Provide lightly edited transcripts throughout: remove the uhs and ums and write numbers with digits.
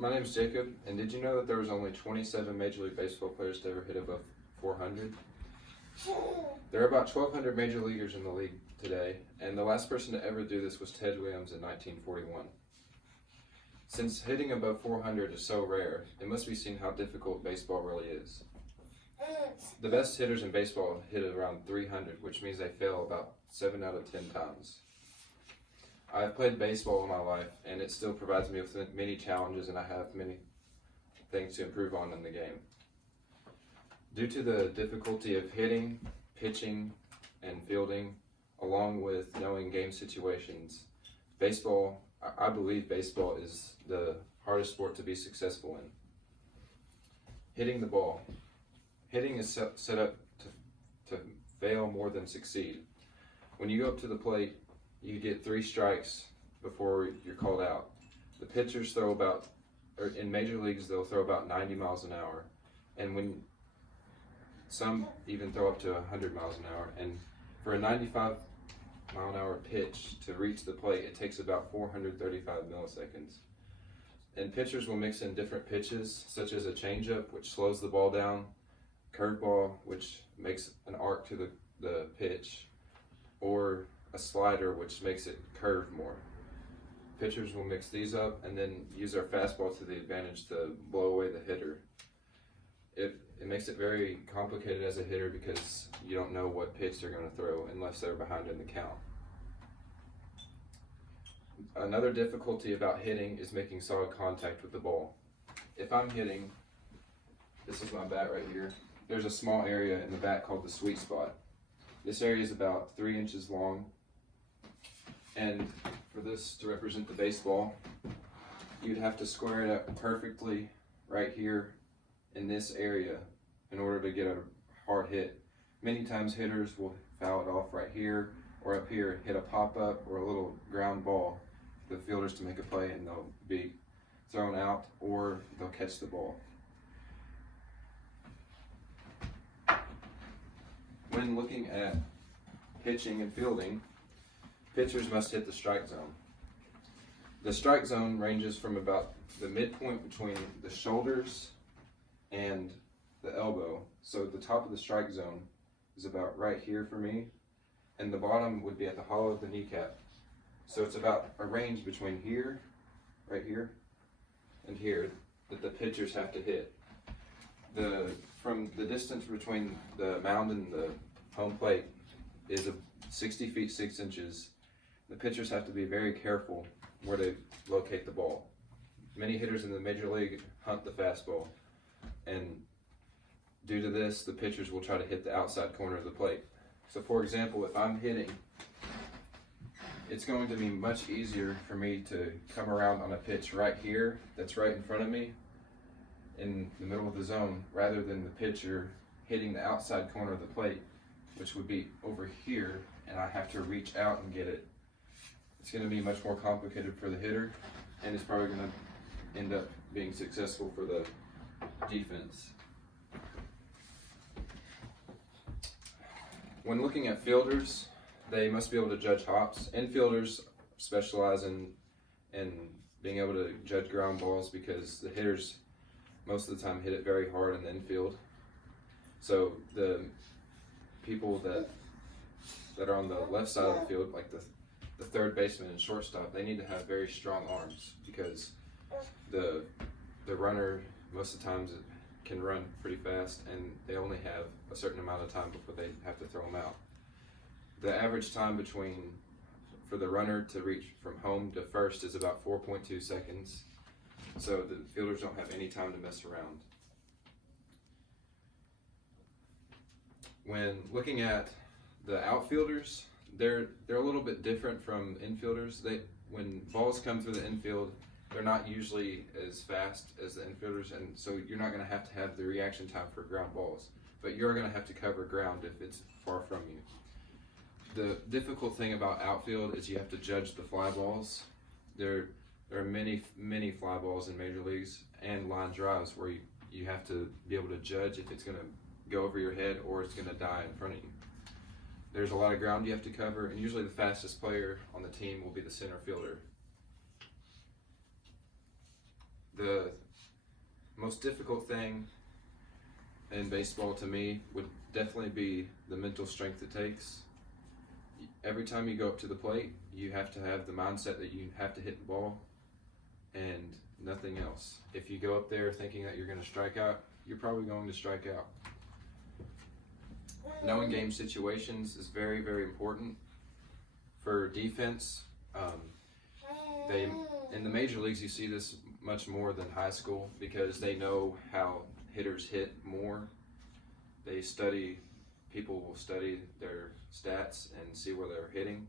My name's Jacob, and did you know that there was only 27 Major League Baseball players to ever hit above 400? There are about 1,200 major leaguers in the league today, and the last person to ever do this was Ted Williams in 1941. Since hitting above 400 is so rare, it must be seen how difficult baseball really is. The best hitters in baseball hit around 300, which means they fail about 7 out of 10 times. I've played baseball all my life, and it still provides me with many challenges, and I have many things to improve on in the game. Due to the difficulty of hitting, pitching, and fielding, along with knowing game situations, I believe baseball is the hardest sport to be successful in. Hitting the ball. Hitting is set up to fail more than succeed. When you go up to the plate, you get 3 strikes before you're called out. The pitchers in major leagues, they'll throw about 90 miles an hour. And some even throw up to 100 miles an hour. And for a 95 mile an hour pitch to reach the plate, it takes about 435 milliseconds. And pitchers will mix in different pitches, such as a changeup, which slows the ball down, curveball, which makes an arc to the pitch, or a slider, which makes it curve more. Pitchers will mix these up and then use their fastball to the advantage to blow away the hitter. It makes it very complicated as a hitter because you don't know what pitch they're going to throw unless they're behind in the count. Another difficulty about hitting is making solid contact with the ball. If I'm hitting, this is my bat right here, there's a small area in the bat called the sweet spot. This area is about 3 inches long, and for this to represent the baseball, you'd have to square it up perfectly right here in this area in order to get a hard hit. Many times hitters will foul it off right here or up here, hit a pop-up or a little ground ball for the fielders to make a play, and they'll be thrown out or they'll catch the ball. When looking at pitching and fielding, pitchers must hit the strike zone. The strike zone ranges from about the midpoint between the shoulders and the elbow. So the top of the strike zone is about right here for me, and the bottom would be at the hollow of the kneecap. So it's about a range between here, right here, and here that the pitchers have to hit. From the distance between the mound and the home plate is 60 feet 6 inches. The pitchers have to be very careful where they locate the ball. Many hitters in the major league hunt the fastball, and due to this, the pitchers will try to hit the outside corner of the plate. So for example, if I'm hitting, it's going to be much easier for me to come around on a pitch right here that's right in front of me in the middle of the zone, rather than the pitcher hitting the outside corner of the plate, which would be over here, and I have to reach out and get it. It's going to be much more complicated for the hitter, and it's probably going to end up being successful for the defense. When looking at fielders, they must be able to judge hops. Infielders specialize in being able to judge ground balls because the hitters most of the time hit it very hard in the infield. So the people that are on the left side of the field, like the third baseman and shortstop, they need to have very strong arms because the runner most of the times can run pretty fast, and they only have a certain amount of time before they have to throw them out. The average time for the runner to reach from home to first is about 4.2 seconds. So the fielders don't have any time to mess around. When looking at the outfielders, they're a little bit different from infielders. When balls come through the infield, they're not usually as fast as the infielders, and so you're not going to have the reaction time for ground balls, but you're going to have to cover ground if it's far from you. The difficult thing about outfield is you have to judge the fly balls. There are many fly balls in major leagues and line drives where you have to be able to judge if it's going to go over your head or it's going to die in front of you. There's a lot of ground you have to cover, and usually the fastest player on the team will be the center fielder. The most difficult thing in baseball to me would definitely be the mental strength it takes. Every time you go up to the plate, you have to have the mindset that you have to hit the ball and nothing else. If you go up there thinking that you're going to strike out, you're probably going to strike out. Knowing game situations is very, very important. For defense, in the major leagues you see this much more than high school because they know how hitters hit more. People will study their stats and see where they're hitting.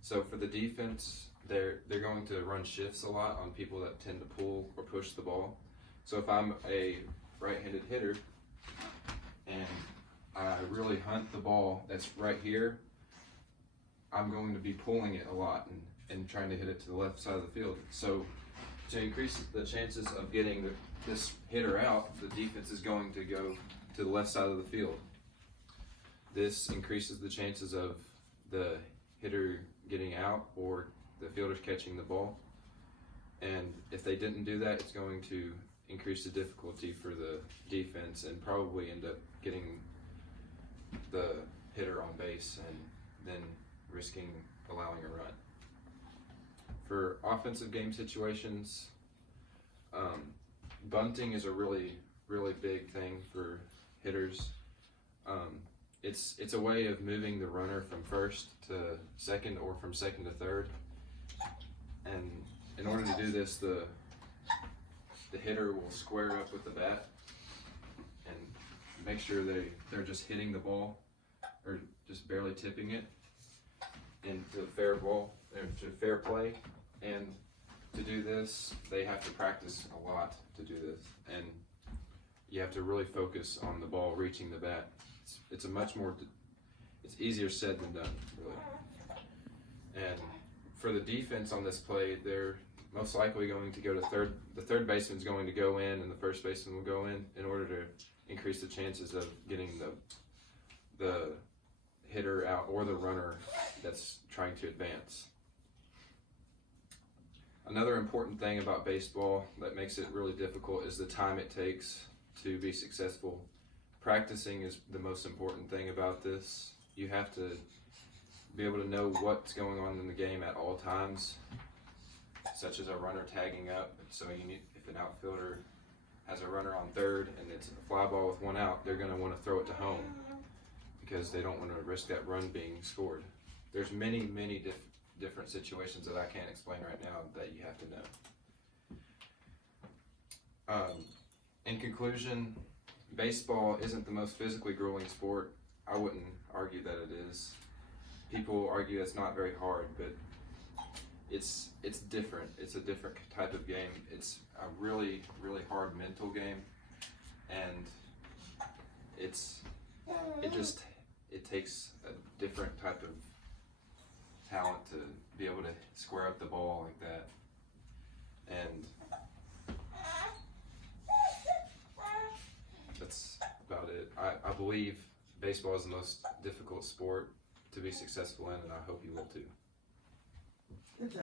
So for the defense, they're going to run shifts a lot on people that tend to pull or push the ball. So if I'm a right-handed hitter and I really hunt the ball that's right here, I'm going to be pulling it a lot and trying to hit it to the left side of the field. So to increase the chances of getting this hitter out, the defense is going to go to the left side of the field. This increases the chances of the hitter getting out or the fielders catching the ball. And if they didn't do that, it's going to increase the difficulty for the defense and probably end up getting the hitter on base and then risking allowing a run. For offensive game situations, bunting is a really, really big thing for hitters. It's a way of moving the runner from first to second or from second to third. And in order to do this, the hitter will square up with the bat and make sure they're just hitting the ball or just barely tipping it into fair play. And to do this, they have to practice a lot to do this. And you have to really focus on the ball reaching the bat. It's easier said than done, really. And for the defense on this play, they're most likely going to go to third. The third baseman's going to go in and the first baseman will go in order to increase the chances of getting the hitter out or the runner that's trying to advance. Another important thing about baseball that makes it really difficult is the time it takes to be successful. Practicing is the most important thing about this. You have to be able to know what's going on in the game at all times, such as a runner tagging up. So if an outfielder has a runner on third and it's a fly ball with one out, they're going to want to throw it to home because they don't want to risk that run being scored. There's many different situations that I can't explain right now that you have to know. In conclusion, baseball isn't the most physically grueling sport. I wouldn't argue that it is. People argue it's not very hard, but it's different. It's a different type of game. It's a really, really hard mental game, and it takes a different type of talent to be able to square up the ball like that. And that's about it. I believe baseball is the most difficult sport to be successful in, and I hope you will too.